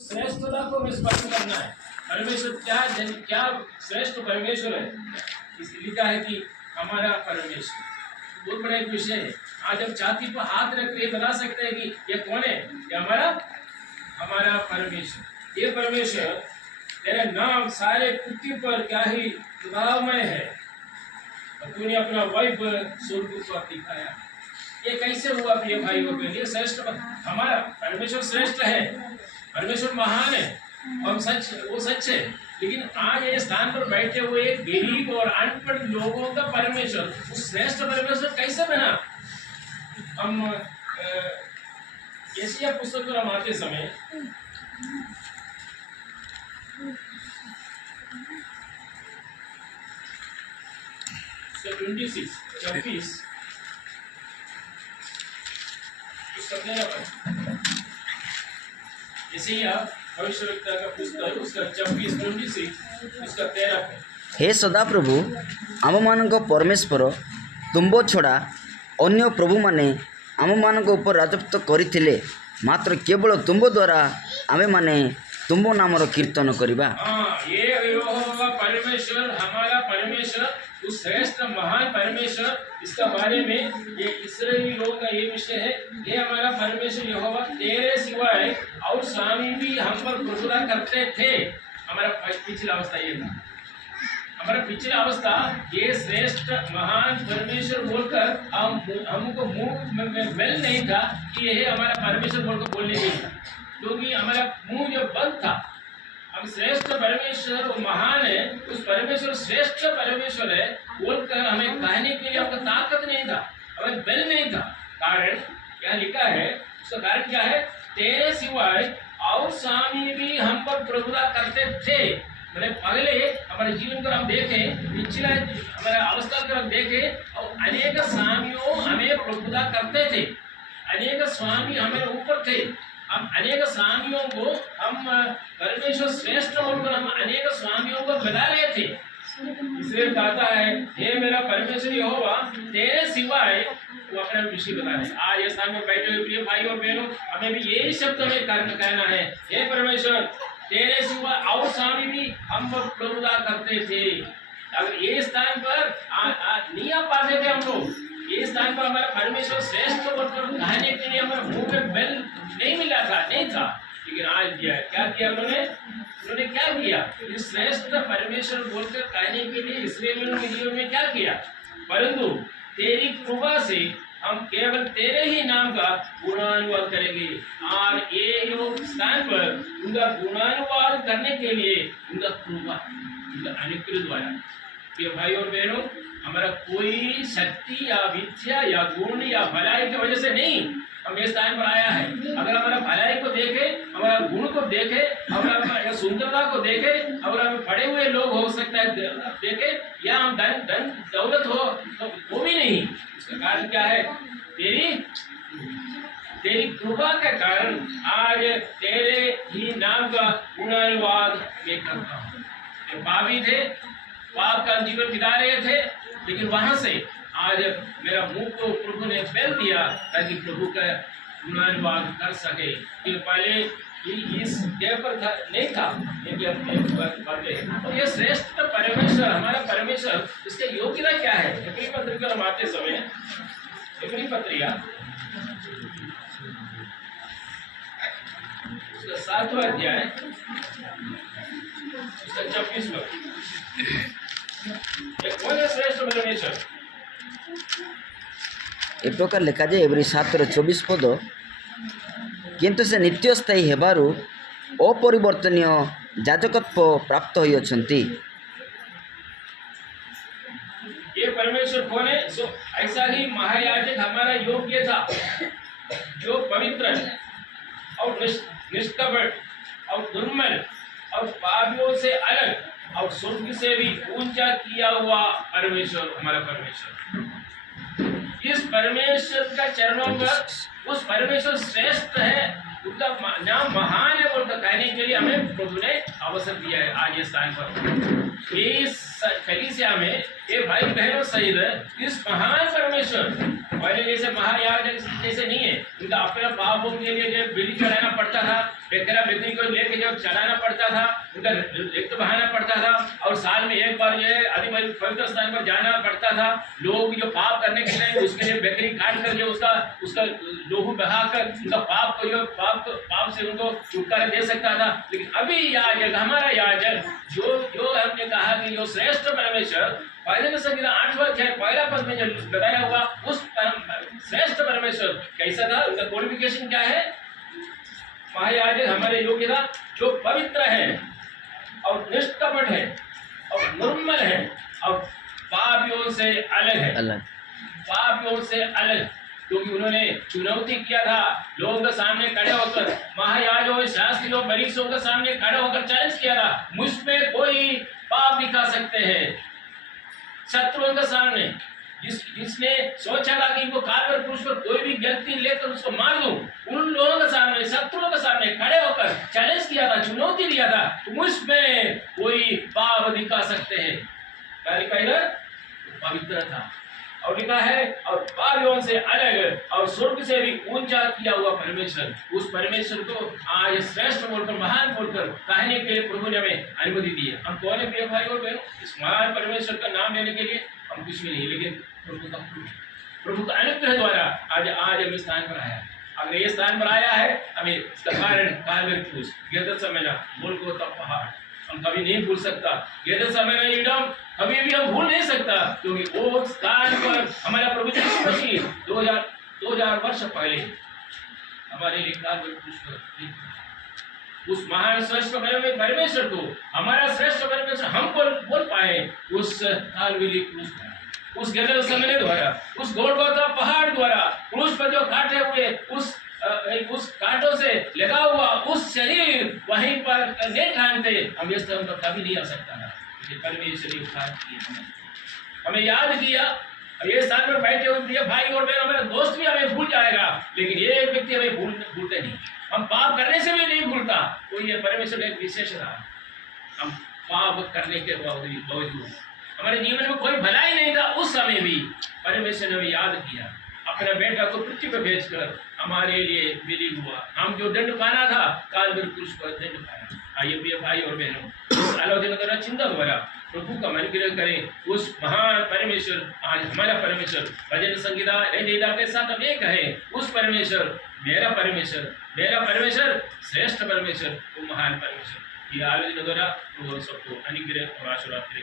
श्रेष्ठता को हमें स्पष्ट करना है। परमेश्वर क्या श्रेष्ठ परमेश्वर है, इसलिए लिखा है कि हमारा परमेश्वर बहुत बड़ा एक विषय है। आज हम छाती पर हाथ रख के बता सकते हैं कि ये कौन है, ये हमारा परमेश्वर। ये परमेश्वर तेरा नाम सारे पृथ्वी पर क्या ही प्रभावमय है, और तूने अपना वैभव स्वर्ग पर दिखाया। ये कैसे हुआ प्रिय भाई और बहन? ये श्रेष्ठ, हमारा परमेश्वर श्रेष्ठ है, परमेश्वर महान है, हम वो सच है। लेकिन आज ये स्थान पर बैठे हुए गरीब और अनपढ़ लोगों का परमेश्वर उस श्रेष्ठ परमेश्वर कैसे बना? हम यशायाह पुस्तक पर हम आते समय भविष्यवक्ता का पुस्तक उसका 26 उसका 13। हे सदाप्रभु आमମାନଙ୍କ परमेश्वर तुंब छड़ा अन्य प्रभु माने आमମାନଙ୍କ ऊपर राजत्व करथिले, मात्र केवल तुंब द्वारा आमे माने तुंब नामर कीर्तन करिबा। ये यहोवा परमेश्वर, हमारा परमेश्वर, उस श्रेष्ठ महान परमेश्वर, इसका बारे में ये इस्राएली लोग का ये विषय है। ये हमारा परमेश्वर यहोवा, तेरे सिवाय और स्वामी भी हम पर प्रभुता करते थे। हमारा पिछला अवस्था ये था, हमारा पिछला अवस्था ये श्रेष्ठ महान परमेश्वर बोलकर हमको मुंह में बेल नहीं था कि यह हमारा परमेश्वर बोलकर बोलने नहीं था, क्योंकि हमारा मुंह जो बंद था। अब श्रेष्ठ परमेश्वर वो महान है, उस परमेश्वर श्रेष्ठ परमेश्वर है बोलकर हमें कहने के लिए आपका ताकत नहीं था, हमें बल नहीं था। कारण क्या लिखा है, उसका कारण क्या है? तेरे सिवाय और स्वामी भी हम पर प्रभुता करते थे। मैंने पहले हमारे जीवन को हम देखें, पिछला हमारा अवस्था को हम देखें, और अनेक स्वामियों हमें प्रभुता करते थे, अनेक स्वामी हमारे ऊपर थे। हम अनेक स्वामियों को हम परमेश्वर श्रेष्ठ बोलकर हम अनेक स्वामियों को बता रहे थे। इसलिए कहता है, हे मेरा परमेश्वर यहोवा, तेरे सिवाय, वो अपना विषय बता रहे। आज ये सामने बैठे हुए प्रिय भाई और बहनों, हमें भी यही शब्द हमें कहना है, हे परमेश्वर, तेरे सिवा और स्वामी भी हम पर प्रभुता करते थे। अगर ये स्थान पर नहीं आ पाते थे हम लोग, ये स्थान पर हमारा परमेश्वर श्रेष्ठ बोलकर कहने के लिए हमारे मुंह में बेल नहीं था। लेकिन आज दिया, क्या किया उन्होंने क्या किया? इस श्रेष्ठ परमेश्वर बोलकर कहने के लिए इस्राएलियों के जीवन में क्या किया? परंतु तेरी कृपा से हम केवल तेरे ही नाम का गुणानुवाद करेंगे। और ये योग स्थान पर उनका गुणानुवाद करने के लिए उनका कृपा, उनका अनुग्रह द्वारा। ये भाई और बहनों, हमारा कोई शक्ति या विद्या या गुण या भलाई की वजह से नहीं हम इस स्थान पर आया है। अगर हमारा भलाई को देखे, हमारा गुण को देखे, हमारा सुंदरता को देखे, अगर हम पढ़े हुए लोग हो सकता है देखे, या हम धन दौलत हो, तो वो भी नहीं। इसका कारण क्या है? तेरी कृपा के कारण आज तेरे ही नाम का गुणानुवाद मैं करता हूँ। ये पापी थे, पाप का जीवन बिता रहे थे, लेकिन वहां से आज मेरा मुंह को प्रभु ने खोल दिया ताकि प्रभु का गुणानुवाद कर सके। कि पहले इस पर नहीं था, तो ये श्रेष्ठ परमेश्वर, हमारा परमेश्वर, इसके योग्यता क्या है? यफरी पत्रिका हम आते समय, यफरी पत्रिका उसका 7वां अध्याय, उसका 26 कौन है श्रेष्ठ परमेश्वर? ए प्रकार लिखा जाए एवरी 7:24 पद, किंतु से नित्य स्थायी हेबारु अपरिवर्तनीय याजकत्व प्राप्त होई अछंती। ये परमेश्वर कौन है? सो ऐसा ही महायाजक हमारा योग्य था, जो पवित्र और निष्कपट और दुर्मल और पापियों से अलग और स्वर्ग से भी ऊंचा किया हुआ परमेश्वर, हमारा परमेश्वर। इस परमेश्वर का चरणों पर, उस परमेश्वर श्रेष्ठ है, उसका नाम महान है बोलकर कहने के लिए हमें प्रभु ने अवसर दिया है आज ये स्थान पर। इस कलीसिया में ये भाई बहनों सहित इस महान परमेश्वर, पहले जैसे महायाजक जैसे नहीं है, उनका अपने पापों के लिए जो बलि चढ़ाना पड़ता था, बेकरा बकरी को लेके जो चढ़ाना पड़ता था, उनका रक्त बहाना पड़ता था, और साल में एक बार जो है अति पवित्र स्थान पर जाना पड़ता था। लोग जो पाप करने के लिए उसके लिए बकरी काट कर जो उसका लोहू बहाकर उनका पाप को जो पाप से उनको छुटकारा दे सकता था। लेकिन अभी याजक, हमारा याजक जो हमने कहा कि जो श्रेष्ठ परमेश्वर, पहले संगीता 8वां अध्याय पहला पद में जो बताया हुआ उस श्रेष्ठ परमेश्वर कैसा था, उनका क्वालिफिकेशन क्या है? महायाजक हमारे योग्यता जो पवित्र है और निष्कपट है और निर्मल है और पापियों से अलग है, पापियों से अलग, क्योंकि उन्होंने चुनौती किया था लोगों के सामने खड़े होकर, महायाजकों, शास्त्रियों, फरीसियों के सामने खड़े होकर चैलेंज किया था, मुझ में कोई पाप दिखा सकते हैं। शत्रुओं के सामने जिसने सोचा था कि इनको कालवर क्रूस पर कोई भी व्यक्ति लेकर उसको मार दूं, उन लोगों के सामने, शत्रुओं के सामने खड़े होकर चैलेंज किया था, चुनौती दिया था, मुझ में कोई पाप दिखा सकते हैं। क्या लिखा इधर? पवित्र था, और लिखा है और पापियों से अलग और स्वर्ग से भी ऊंचा किया हुआ परमेश्वर, उस परमेश्वर को आज श्रेष्ठ बोलकर, महान बोलकर कहने के लिए प्रभु ने हमें अनुमति दी है। हम कौन है प्रिय भाई और बहनों? इस महान परमेश्वर का नाम लेने के लिए हम कुछ भी नहीं, लेकिन प्रभु का अनुग्रह द्वारा आज हम इस स्थान पर आया। अगर ये स्थान पर आया है, हमें इसका कारण कालवरी क्रूस, गेतसेमनी, गोलगोथा पहाड़ हम कभी नहीं भूल सकता। गेतसेमनी ईडम कभी भी हम भूल नहीं सकता, क्योंकि वो स्थान पर हमारा प्रभु यीशु मसीह 2000 वर्ष पहले हमारे लिए कालवरी क्रूस पर, उस महान श्रेष्ठ परमेश्वर को, हमारा श्रेष्ठ परमेश्वर हमको बोल पाए उस कालवरी क्रूस पर, उस गेतसेमनी द्वारा, उस गोलगोथा पहाड़ द्वारा, क्रूस पर जो काटे हुए उस कांटों से लगा हुआ उस शरीर वहीं पर नहीं खानते, हम ये तो कभी नहीं आ सकता था। परमेश्वर ने उद्धार किया, हमें याद किया। ये स्थान पर बैठे हुए प्रिय भाई और बहन, हमारा दोस्त भी हमें भूल जाएगा, लेकिन ये एक व्यक्ति हमें भूलते नहीं, हम पाप करने से भी नहीं भूलता। तो ये परमेश्वर एक विशेष रहा, हम पाप करने के बावजूद हमारे जीवन में कोई भलाई नहीं था, उस समय भी परमेश्वर ने हमें याद किया, अपने बेटा को पृथ्वी पर भेजकर हमारे लिए बलि हुआ। हम जो दंड पाना था, कालवरी क्रूस पर दंड पाया। आइए प्रिय भाई और बहनों, उस आलोचना द्वारा, चिंता द्वारा प्रभु का अनुग्रह करें। उस महान परमेश्वर, आज हमारा परमेश्वर, भजन संगीता के साथ हम एक है, उस परमेश्वर, मेरा परमेश्वर, श्रेष्ठ परमेश्वर, वो महान परमेश्वर। ये आलोचना द्वारा प्रभु सबको अनुग्रह और आशीर्वाद करें।